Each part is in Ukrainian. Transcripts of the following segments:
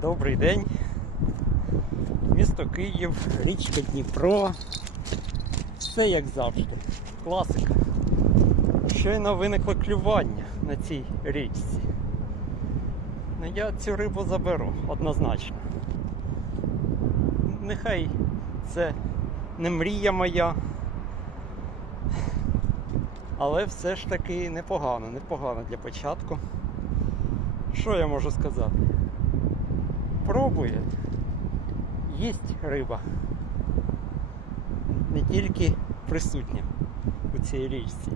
Добрий день. Місто Київ, річка Дніпро. Все як завжди. Класика. Щойно виникло клювання на цій річці. Ну я цю рибу заберу однозначно. Нехай це не мрія моя. Але все ж таки непогано, непогано для початку. Що я можу сказати? Пробує. Єсть риба. Не тільки присутня у цій річці.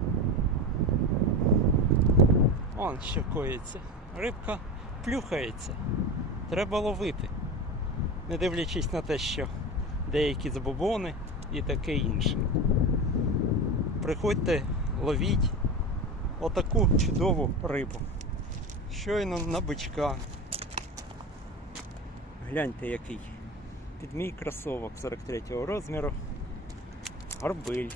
Он що коїться. Рибка плюхається. Треба ловити. Не дивлячись на те, що деякі забобони і таке інше. Приходьте, ловіть отаку чудову рибу. Щойно на бичка. Гляньте який. Під мій кросовок 43-го розміру. Горбиль.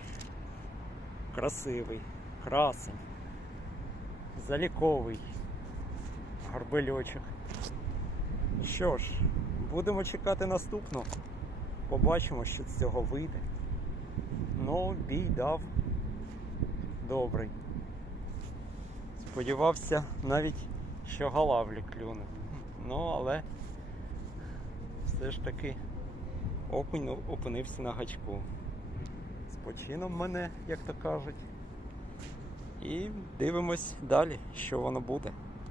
Красивий. Красень. Заліковий. Горбильочок. Що ж, будемо чекати наступного. Побачимо, що з цього вийде. Ну, бій дав добрий. Сподівався навіть, що галавлі клюне. Ну, але все ж таки окунь опинився на гачку. З почином мене, як то кажуть. І дивимось далі, що воно буде.